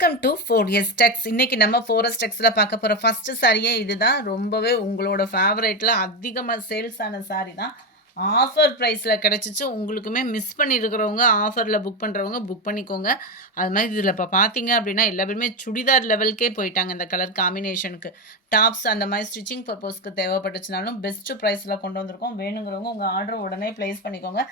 Welcome to 4S Tex. இன்னைக்கு நம்ம 4S Texல பார்க்க போற ஃபர்ஸ்ட் சாரியே இதுதான். ரொம்பவே உங்களோட ஃபேவரேட்ல அதிகமா சேல்ஸ் ஆன சாரி தான். ஆஃபர் ப்ரைஸ்ல கிடைச்சிச்சு. உங்களுக்குமே மிஸ் பண்ணியிருக்கிறவங்க ஆஃபர்ல புக் பண்றவங்க புக் பண்ணிக்கோங்க. அது மாதிரி இதில் இப்போ பார்த்தீங்க அப்படின்னா எல்லா பேருமே சுடிதார் லெவல்க்கே போயிட்டாங்க இந்த கலர் காம்பினேஷனுக்கு. டாப்ஸ் அந்த மாதிரி ஸ்டிச்சிங் பர்பஸ்க்கு தேவைப்பட்டுச்சுனாலும் பெஸ்ட் ப்ரைஸில் கொண்டு வந்திருக்கோம். வேணுங்கிறவங்க உங்கள் ஆர்டர் உடனே ப்ளேஸ் பண்ணிக்கோங்க.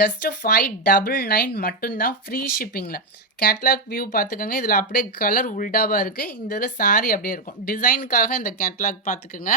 ஜஸ்ட் 599 மட்டும்தான் ஃப்ரீ ஷிப்பிங்கில். கேட்லாக் வியூ பார்த்துக்கோங்க. இதில் அப்படியே கலர் உல்டாவாக இருக்குது. இந்த இதில் சாரி அப்படியே இருக்கும். டிசைனுக்காக இந்த கேட்லாக் பார்த்துக்குங்க.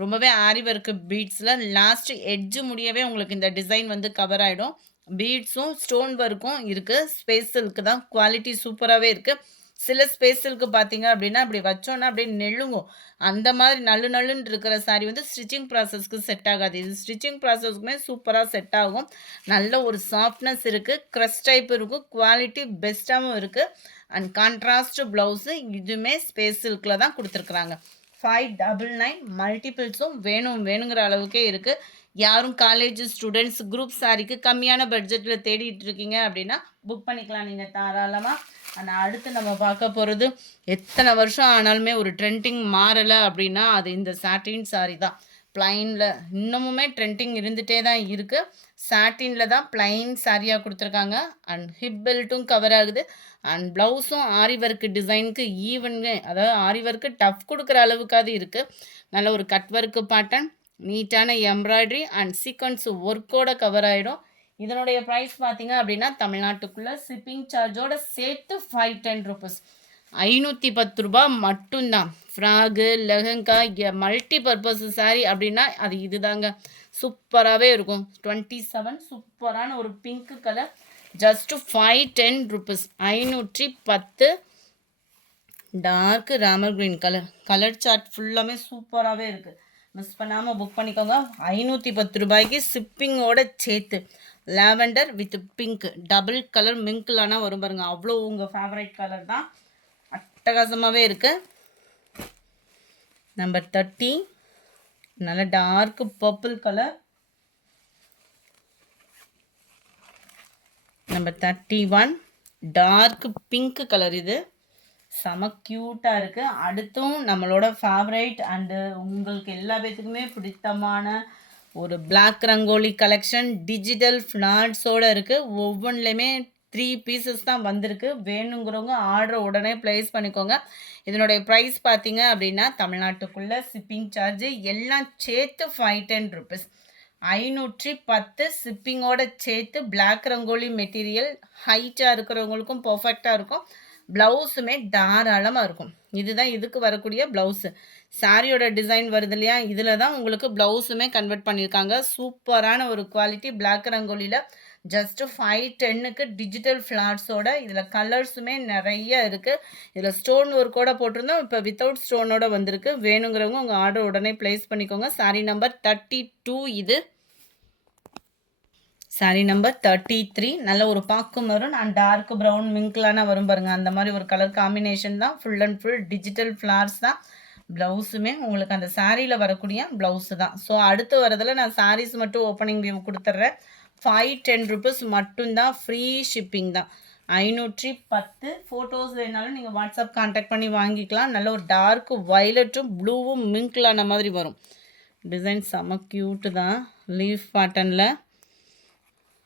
ரொம்பவே ஆரி ஒர்க்கு பீட்ஸில் லாஸ்ட் எட்ஜு முடியவே உங்களுக்கு இந்த டிசைன் வந்து கவர் ஆகிடும். பீட்ஸும் ஸ்டோன் ஒர்க்கும் இருக்குது. ஸ்பேஸ் சில்க்கு தான், குவாலிட்டி சூப்பராகவே இருக்குது. சில ஸ்பேஸ் சில்க்கு பார்த்தீங்க அப்படின்னா அப்படி வச்சோன்னா அப்படியே நெழுங்கும். அந்த மாதிரி நல்லுன்னு இருக்கிற சாரி வந்து ஸ்டிச்சிங் ப்ராசஸ்க்கு செட் ஆகாது. இது ஸ்டிச்சிங் ப்ராசஸ்க்குமே சூப்பராக செட் ஆகும். நல்ல ஒரு சாஃப்ட்னஸ் இருக்குது, க்ரஷ் டைப் இருக்கும், குவாலிட்டி பெஸ்ட்டாகவும் இருக்குது. அண்ட் கான்ட்ராஸ்ட் ப்ளவுஸு இதுவுமே ஸ்பேஸ் சில்கில் தான் கொடுத்துருக்குறாங்க. 599 மல்டிபிள்ஸும் வேணுங்கிற அளவுக்கே இருக்குது. யாரும் காலேஜ் ஸ்டூடெண்ட்ஸ் குரூப் சாரிக்கு கம்மியான பட்ஜெட்டில் தேடிட்டு இருக்கீங்க அப்படின்னா புக் பண்ணிக்கலாம் நீங்கள் தாராளமாக. ஆனால் அடுத்து நம்ம பார்க்க போகிறது எத்தனை வருஷம் ஆனாலுமே ஒரு ட்ரெண்டிங் மாறலை அப்படின்னா அது இந்த சாட்டின் சாரி தான். ப்ளைனில் இன்னமுமே ட்ரெண்டிங் இருந்துகிட்டே தான் இருக்குது. சாட்டினில் தான் ப்ளைன் சாரியாக கொடுத்துருக்காங்க. அண்ட் ஹிப் பெல்ட்டும் கவர் ஆகுது. அண்ட் ப்ளவுஸும் ஆரி ஒர்க்கு டிசைனுக்கு ஈவனுங்க, அதாவது ஆரி ஒர்க்கு டஃப் கொடுக்குற அளவுக்காவது இருக்குது. நல்ல ஒரு கட் ஒர்க்கு பேட்டர்ன், நீட்டான எம்ப்ராய்டரி அண்ட் சீக்வன்ஸ் ஒர்க்கோட கவர் ஆகிடும். இதனுடைய ப்ரைஸ் பார்த்தீங்க அப்படின்னா தமிழ்நாட்டுக்குள்ளே ஷிப்பிங் சார்ஜோட சேர்த்து 510 ருபீஸ், 510 ரூபா மட்டும்தான். Frock, lehenga, multi purpose saree அப்படின்னா அது இதுதாங்க. சூப்பராகவே இருக்கும். 27 சூப்பரான ஒரு pink colour, just 510 rupees, 510. Dark Ramar green colour சார்ட் ஃபுல்லாமே சூப்பராகவே இருக்குது. மிஸ் பண்ணாமல் புக் பண்ணிக்கோங்க. 510 ரூபாய்க்கு ஷிப்பிங்கோட சேர்த்து. Lavender with pink double colour மிங்க்லானா வரும் பாருங்க, அவ்வளோ உங்கள் ஃபேவரட் கலர் தான். அட்டகாசமாகவே இருக்குது. நம்பர் 30 நல்ல dark purple colour. Number 31 dark pink colour. இது செம க்யூட்டாக இருக்குது. அடுத்தும் நம்மளோட ஃபேவரைட் அண்டு உங்களுக்கு எல்லா பேத்துக்குமே பிடித்தமான ஒரு பிளாக் ரங்கோலி கலெக்ஷன் டிஜிட்டல் ஃப்ளாட்ஸோடு இருக்குது. ஒவ்வொன்றுலையுமே 3 பீசஸ் தான் வந்திருக்கு. வேணுங்கிறவங்க ஆர்டர் உடனே ப்ளேஸ் பண்ணிக்கோங்க. இதனுடைய ப்ரைஸ் பார்த்தீங்க அப்படின்னா தமிழ்நாட்டுக்குள்ளே ஷிப்பிங் சார்ஜு எல்லாம் சேர்த்து 510 ருபீஸ், 510 ஷிப்பிங்கோட சேர்த்து. பிளாக் ரங்கோலி மெட்டீரியல் ஹைட்டாக இருக்கிறவங்களுக்கும் பர்ஃபெக்டாக இருக்கும். ப்ளவுஸுமே தாராளமாக இருக்கும். இதுதான் இதுக்கு வரக்கூடிய ப்ளவுஸு. சாரியோட டிசைன் வருது இல்லையா, இதில் தான் உங்களுக்கு ப்ளவுஸுமே கன்வெர்ட் பண்ணியிருக்காங்க. சூப்பரான ஒரு குவாலிட்டி. பிளாக் ரங்கோலியில் ஜஸ்ட்டு 510க்கு டிஜிட்டல் ஃப்ளாட்ஸோட. இதில் கலர்ஸுமே நிறைய இருக்குது. இதில் ஸ்டோன் ஒர்க்கோட போட்டிருந்தோம், இப்போ வித்தவுட் ஸ்டோனோட வந்திருக்கு. வேணுங்கிறவங்க உங்கள் ஆர்டர் உடனே ப்ளேஸ் பண்ணிக்கோங்க. சாரி நம்பர் 32 இது. சாரி நம்பர் 33 நல்ல ஒரு பாக்கு மரூன் அண்ட் டார்க் ப்ரௌன் மிங்க்லான வரும் பாருங்கள், அந்த மாதிரி ஒரு கலர் காம்பினேஷன் தான். Full and full digital flowers தான். ப்ளவுஸுமே உங்களுக்கு அந்த சாரியில் வரக்கூடிய ப்ளவுஸு தான். ஸோ அடுத்து வரதில் நான் சாரீஸ் மட்டும் ஓப்பனிங் வியூ கொடுத்துட்றேன். 510 ருபீஸ் மட்டும்தான். ஃப்ரீ ஷிப்பிங் தான். 510. ஃபோட்டோஸ் வேணாலும் நீங்கள் வாட்ஸ்அப் கான்டாக்ட் பண்ணி வாங்கிக்கலாம். நல்ல ஒரு டார்க் வயலட்டும் ப்ளூவும் மிங்க்லான மாதிரி வரும். டிசைன் செம்ம க்யூட்டு தான். லீஃப் பேட்டர்னில்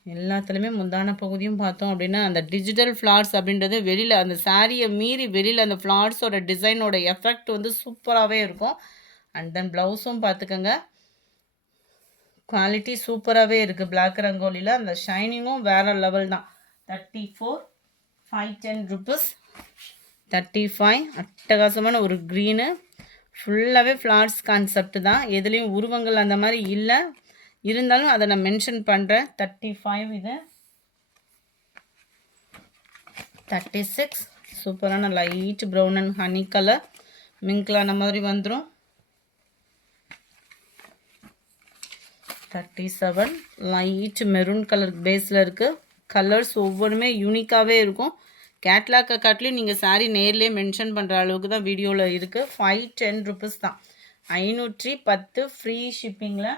எல்லாத்துலேயுமே முந்தான பகுதியும் பார்த்தோம் அப்படின்னா அந்த டிஜிட்டல் ஃப்ளார்ஸ் அப்படின்றது வெளியில் அந்த சாரியை மீறி வெளியில் அந்த ஃப்ளார்ஸோட டிசைனோட எஃபெக்ட் வந்து சூப்பராகவே இருக்கும். அண்ட் தென் ப்ளவுஸும் பார்த்துக்கோங்க, குவாலிட்டி சூப்பராகவே இருக்குது. பிளாக் ரங்கோலியில் அந்த ஷைனிங்கும் வேறு லெவல் தான். 34, 510 ருபீஸ். 35 அட்டகாசமான ஒரு க்ரீனு. ஃபுல்லாகவே ஃப்ளார்ஸ் கான்செப்ட் தான். எதுலேயும் உருவங்கள் அந்த மாதிரி இல்லை, இருந்தாலும் அதை நான் மென்ஷன் பண்ணுறேன். 35 இது. 36 சூப்பரான light brown and honey colour மிங்க்லான மாதிரி வந்துடும். 37 லைட் மெரூன் கலர் பேஸில் இருக்குது. கலர்ஸ் ஒவ்வொன்றுமே யூனிக்காகவே இருக்கும். கேட்லாக்கை காட்டிலையும் நீங்கள் சாரீ நேர்லேயே மென்ஷன் பண்ணுற அளவுக்கு தான் வீடியோவில் இருக்குது. 510 ருபீஸ் தான். 510 ஃப்ரீ ஷிப்பிங்கில்.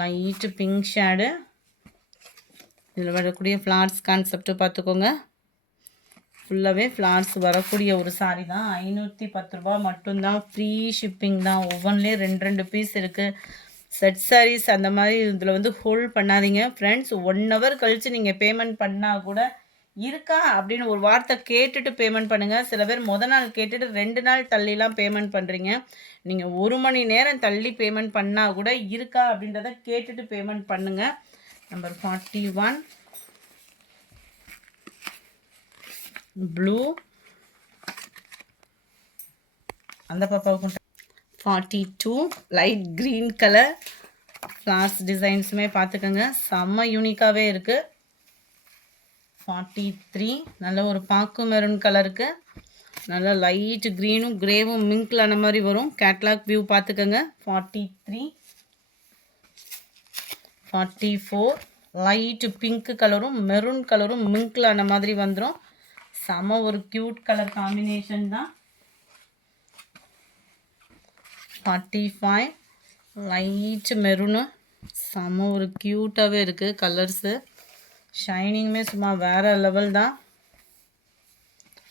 லைட் பிங்க் ஷேடு, இதில் வரக்கூடிய ஃப்ளார்ஸ் கான்செப்ட்டு பார்த்துக்கோங்க. ஃபுல்லாகவே ஃப்ளார்ஸ் வரக்கூடிய ஒரு சாரீ தான். 510 ரூபா மட்டும்தான். ஃப்ரீ ஷிப்பிங் தான். ஒவ்வொன்றிலே 2 பீஸ் இருக்குது. செட் சாரீஸ் அந்த மாதிரி இதில் வந்து ஹோல்ட் பண்ணாதீங்க ஃப்ரெண்ட்ஸ். 1 ஹவர் கழித்து நீங்கள் பேமெண்ட் பண்ணால் கூட இருக்கா அப்படின்னு ஒரு வார்த்தை கேட்டுட்டு பேமெண்ட் பண்ணுங்கள். சில பேர் நாள் கேட்டுட்டு 2 நாள் தள்ளிலாம் பேமெண்ட் பண்ணுறீங்க. நீங்கள் 1 மணி நேரம் தள்ளி பேமெண்ட் பண்ணால் கூட இருக்கா அப்படின்றத கேட்டுட்டு பேமெண்ட் பண்ணுங்கள். நம்பர் 41 ப்ளூ, அந்த பாப்பாவுக்கு 42 லைட் க்ரீன் கலர் ஃப்ளார்ஸ் டிசைன்ஸுமே பார்த்துக்கோங்க. செம்ம யூனிக்காகவே இருக்குது. 43 நல்ல ஒரு பாக்கு மெரூன் கலருக்கு நல்ல லைட் க்ரீனும் கிரேவும் மிங்கில் ஆன மாதிரி வரும். கேட்லாக் வியூ பார்த்துக்கோங்க. 43 44 லைட் பிங்க் கலரும் மெரூன் கலரும் மிங்கில் ஆன மாதிரி வந்துடும். செம ஒரு க்யூட் கலர் காம்பினேஷன் தான். 45 லைட் மெரூனு செம ஒரு க்யூட்டாகவே இருக்குது. கலர்ஸு ஷைனிங்குமே சும்மா வேறு லெவல் தான்.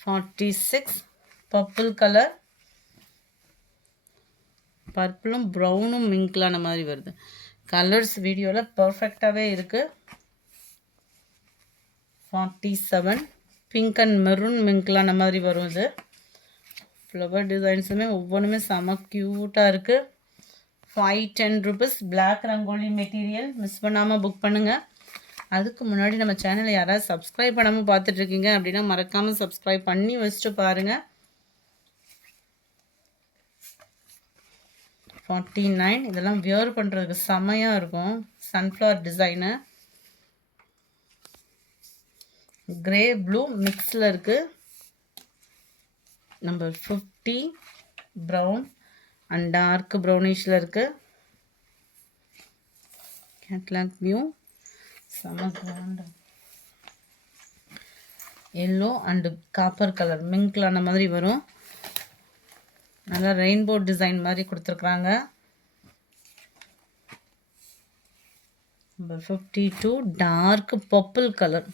46 பர்பிள் கலர், பர்பிளும் ப்ரௌனும் மிங்க்லான மாதிரி வருது. கலர்ஸ் வீடியோவில் பர்ஃபெக்டாகவே இருக்குது. 47 பிங்க் அண்ட் மெரூன் மிங்க்லான மாதிரி வரும். இது ஃப்ளவர் டிசைன்ஸுமே ஒவ்வொன்றுமே செம க்யூட்டாக இருக்குது. 510 rupees. Black rangoli material. Miss பண்ணாமல் புக் பண்ணுங்கள். அதுக்கு முன்னாடி நம்ம சேனலை யாராவது சப்ஸ்கிரைப் பண்ணாமல் பார்த்துட்ருக்கீங்க அப்படின்னா மறக்காமல் சப்ஸ்கிரைப் பண்ணி வச்சுட்டு பாருங்கள். 49 இதெல்லாம் வியர் பண்ணுறதுக்கு செமையாக இருக்கும். சன்ஃப்ளவர் டிசைனு கிரே ப்ளூ மிக்ஸில் இருக்குது. நம்பர் 50 ப்ரௌன் அண்ட் டார்க் ப்ரௌனிஷில் இருக்குது. கேட்லாக் வியூ செம grand. Yellow and copper colour மிங்க்லான மாதிரி வரும். நல்லா ரெயின்போ டிசைன் மாதிரி கொடுத்துருக்குறாங்க. Number 52 dark purple colour.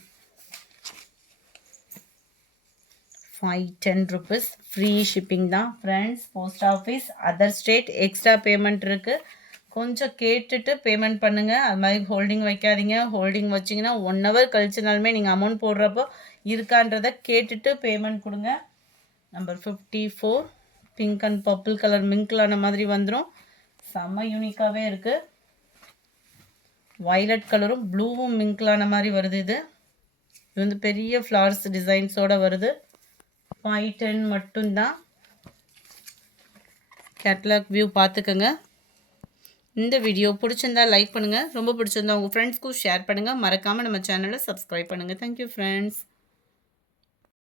510 rupees. Free shipping தான் friends. Post office other state extra payment இருக்குது. கொஞ்சம் கேட்டுட்டு பேமெண்ட் பண்ணுங்கள். அது மாதிரி ஹோல்டிங் வைக்காதீங்க. ஹோல்டிங் வச்சிங்கன்னா 1 ஹவர் கழிச்சுனாலுமே நீங்கள் அமௌண்ட் போடுறப்போ இருக்கான்றதை கேட்டுட்டு பேமெண்ட் கொடுங்க. Number 54 pink and purple colour மிங்க்லான மாதிரி வந்துடும். செம்ம யூனிக்காகவே இருக்குது. வயலட் கலரும் ப்ளூவும் மிங்க்லான மாதிரி வருது. இது வந்து பெரிய ஃப்ளவர்ஸ் டிசைன்ஸோடு வருது. 510 மட்டும்தான். கேட்லாக் வியூ பார்த்துக்கோங்க. இந்த வீடியோ பிடிச்சிருந்தா லைக் பண்ணுங்கள். ரொம்ப பிடிச்சிருந்தா உங்கள் ஃப்ரெண்ட்ஸ்க்கும் ஷேர் பண்ணுங்கள். மறக்காமல் நம்ம சேனலை சப்ஸ்கிரைப் பண்ணுங்கள். Thank you friends.